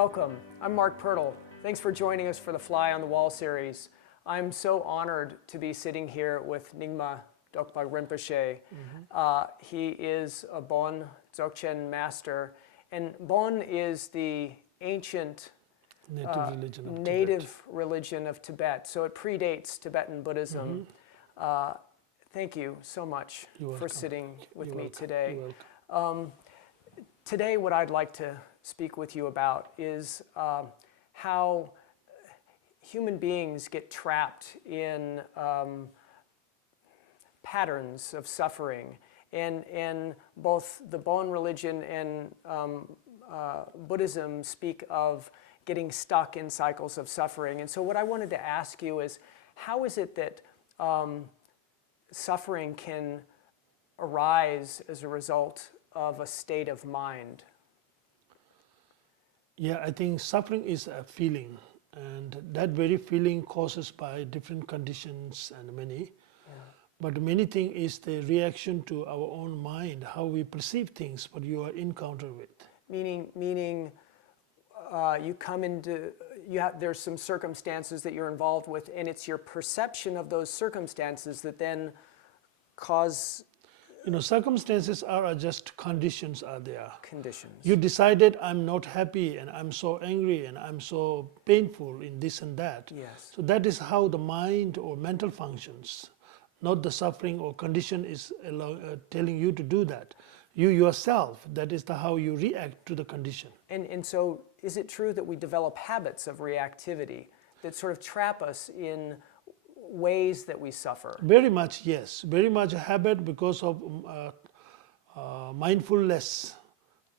Welcome. I'm Mark Pirtle. Thanks for joining us for the Fly on the Wall series. I'm so honored to be sitting here with Nyima Dakpa Rimpoche. He is a Bon Dzogchen master, and Bon is the ancient native religion of Tibet, so it predates Tibetan Buddhism. Thank you so much for sitting with me today. Today, what I'd like to speak with you about is how human beings get trapped in patterns of suffering. And both the Bon religion and Buddhism speak of getting stuck in cycles of suffering. And so what I wanted to ask you is, how is it that suffering can arise as a result of a state of mind? Yeah, I think suffering is a feeling, and that very feeling causes by different conditions and many. But many things is the reaction to our own mind, how we perceive things, what you are encountered with. Meaning you come into, there's some circumstances that you're involved with, and it's your perception of those circumstances that then cause... circumstances are just conditions are there. Conditions. You decided I'm not happy and I'm so angry and I'm so painful in this and that. Yes. So that is how the mind or mental functions, not the suffering or condition is telling you to do that. You yourself, that is how you react to the condition. And so is it true that we develop habits of reactivity that sort of trap us in ways that we suffer? Very much, yes. Very much a habit because of mindfulness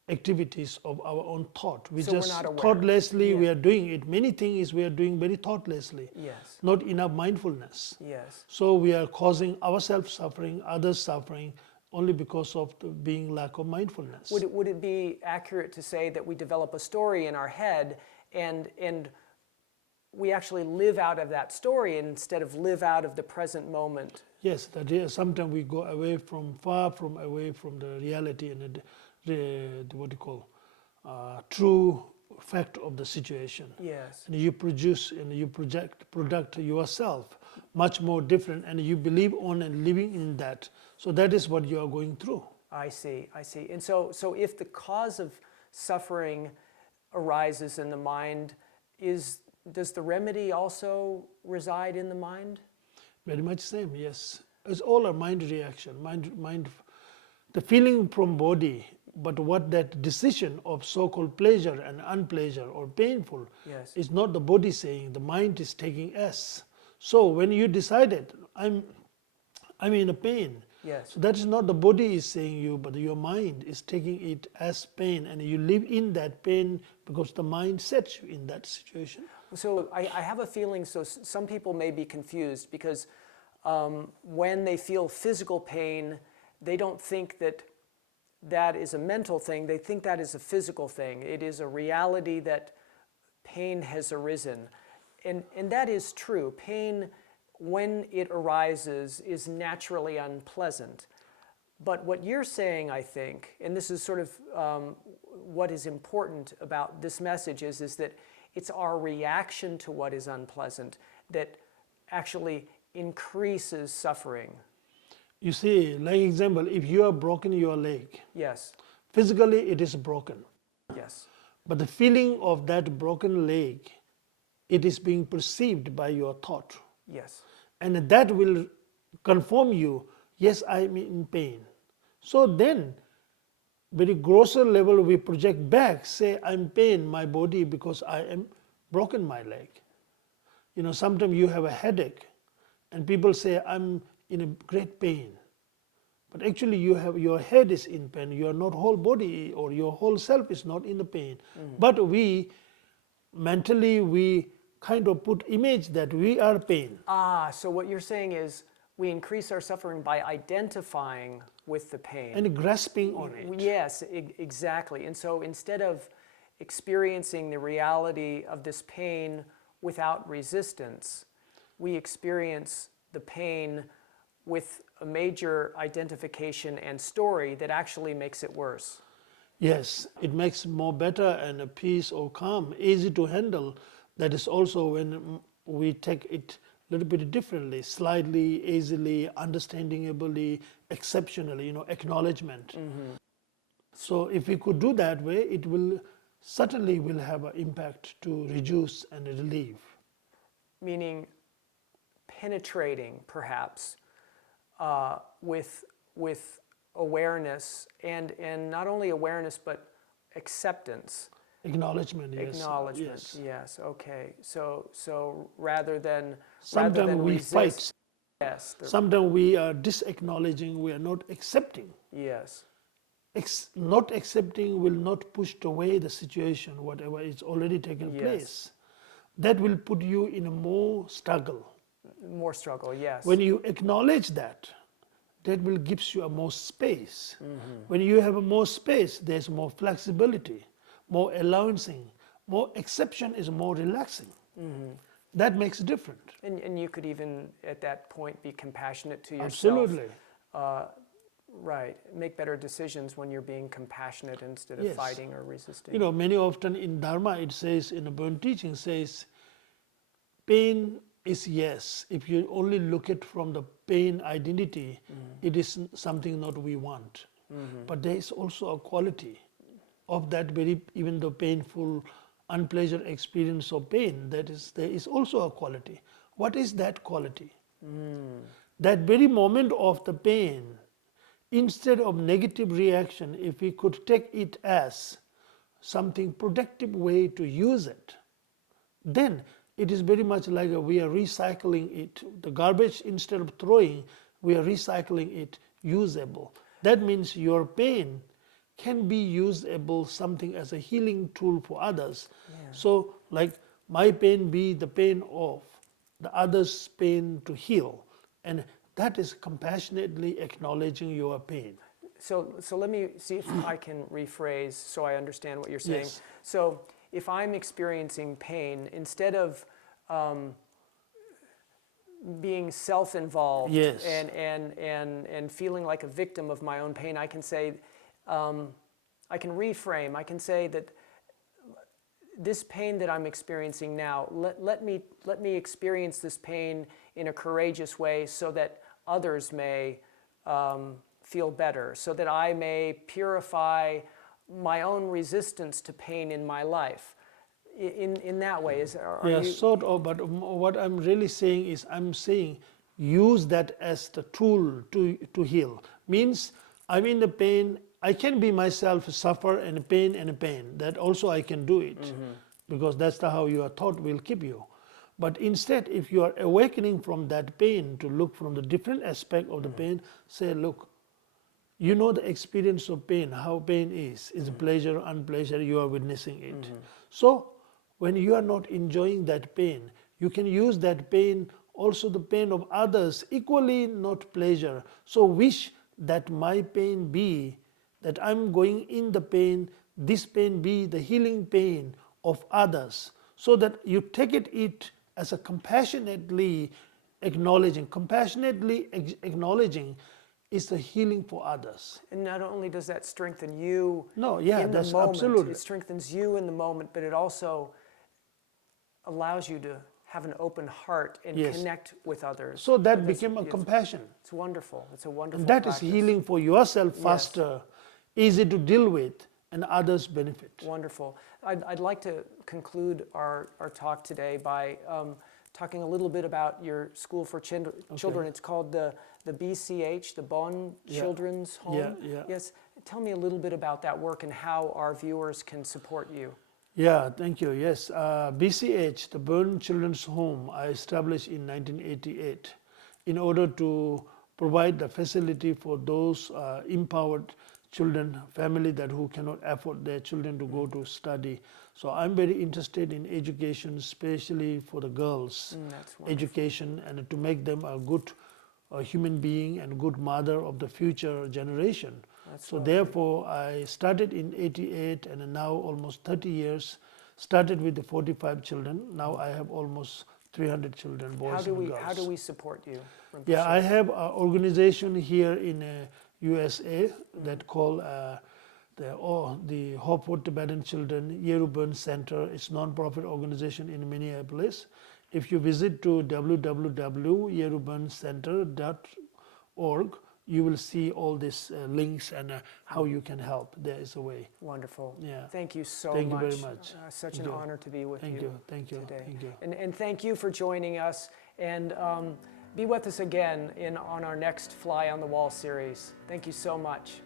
activities of our own thought. We So just we're not aware. thoughtlessly we are doing it. Many things we are doing very thoughtlessly. Yes. Not enough mindfulness. Yes. So we are causing ourselves suffering, others suffering, only because of the being lack of mindfulness. Would it be accurate to say that we develop a story in our head and we actually live out of that story instead of live out of the present moment? Yes, that is, sometimes we go away from away from the reality and what you call true fact of the situation. Yes. And you produce and you product yourself much more different, and you believe on and living in that. So that is what you are going through. I see. And so if the cause of suffering arises in the mind, does the remedy also reside in the mind? Very much same, yes. It's all a mind reaction, mind, the feeling from body, but what that decision of so-called pleasure and unpleasure or painful is not the body saying, the mind is taking S. So when you decided, I'm in a pain, so that is not the body is saying you, but your mind is taking it as pain, and you live in that pain because the mind sets you in that situation. So I have a feeling, so some people may be confused because when they feel physical pain, they don't think that is a mental thing, they think that is a physical thing. It is a reality that pain has arisen. And that is true. Pain, when it arises, is naturally unpleasant. But what you're saying, I think, and this is sort of what is important about this message is that it's our reaction to what is unpleasant that actually increases suffering. You see, like example, if you have broken your leg, yes, physically it is broken. Yes. But the feeling of that broken leg, it is being perceived by your thought. Yes. And that will confirm you, yes, I am in pain. So then, very grosser level we project back, say I'm pain my body because I am broken my leg. Sometimes you have a headache and people say I'm in a great pain. But actually your head is in pain, your not whole body or your whole self is not in the pain. But we mentally we kind of put image that we are pain. So what you're saying is we increase our suffering by identifying with the pain. And grasping on it. Yes, exactly. And so instead of experiencing the reality of this pain without resistance, we experience the pain with a major identification and story that actually makes it worse. Yes, it makes more better and a peace or calm, easy to handle. That is also when we take it a little bit differently, slightly, easily, understandingly, exceptionally, acknowledgement. So if we could do that way, it will certainly will have an impact to reduce and relieve. Meaning penetrating, perhaps, with awareness and not only awareness but acceptance. Acknowledgement, yes. Acknowledgement, yes. Okay. So rather than Sometimes we resist, fight. yes, Sometimes we are disacknowledging, we are not accepting. yes, Not accepting will not push away the situation, whatever is already taken Yes. place. That will put you in a more struggle. more struggle. Yes. When you acknowledge that will gives you a more space. When you have a more space, there's more flexibility, more allowancing, more exception is more relaxing. That makes it different. And you could even at that point be compassionate to yourself. Absolutely. Right. Make better decisions when you're being compassionate instead of Yes. fighting or resisting. Many often in Dharma it says, in the Burn teaching says, pain is yes. If you only look at from the pain identity, it is something not we want. But there is also a quality of that very, even though painful, unpleasant experience of pain, there is also a quality. What is that quality? That very moment of the pain, instead of negative reaction, if we could take it as something productive way to use it, then it is very much like we are recycling it. The garbage, instead of throwing, we are recycling it usable. That means your pain can be usable something as a healing tool for others. So like my pain be the pain of the other's pain to heal. And that is compassionately acknowledging your pain. So let me see if I can rephrase so I understand what you're saying. Yes. So if I'm experiencing pain, instead of being self-involved Yes. and feeling like a victim of my own pain, I can say, I can reframe. I can say that this pain that I'm experiencing now, let me experience this pain in a courageous way so that others may feel better, so that I may purify my own resistance to pain in my life. In that way, are Yeah, you? sort of, but what I'm really saying is I'm saying use that as the tool to heal. Means I'm in the pain, I can be myself, suffer and pain, that also I can do it, because that's how your thought will keep you. But instead, if you are awakening from that pain to look from the different aspect of the pain, say, look, you know the experience of pain, how pain is pleasure, unpleasure, you are witnessing it. So when you are not enjoying that pain, you can use that pain, also the pain of others, equally not pleasure. So wish that my pain be, that I'm going in the pain, this pain be the healing pain of others, so that you take it as a compassionately acknowledging. Compassionately acknowledging is the healing for others. And not only does that strengthen you No, yeah, in the that's moment, absolutely. it strengthens you in the moment, but it also allows you to have an open heart and Yes. connect with others. So that That's- became a yes. compassion. It's wonderful. It's a wonderful And that is practice. healing for yourself Yes. faster, easy to deal with, and others benefit. Wonderful. I'd like to conclude our talk today by talking a little bit about your school for children. It's called the BCH, the Bon Children's Home. Yeah. Yes. Tell me a little bit about that work and how our viewers can support you. Yeah, thank you. Yes, BCH, the Burn Children's Home, I established in 1988 in order to provide the facility for those empowered children, family that who cannot afford their children to go to study. So I'm very interested in education, especially for the girls, That's wonderful. education, and to make them a good human being and good mother of the future generation. So therefore, I started in 88 and now almost 30 years, started with the 45 children. Now I have almost 300 children, boys and girls. How do we support you? Yeah, I have an organization here in USA that called the there, or the Hope for Tibetan Children Yeruban Center. It's a non-profit organization in Minneapolis. If you visit to www.yerubancenter.org, you will see all these links and how you can help. There is a way. Wonderful. Yeah. Thank you so Thank much. you very much. Such Thank an you. honor to be with Thank you. Thank you. today. Thank you. And thank you for joining us. And be with us again on our next Fly on the Wall series. Thank you so much.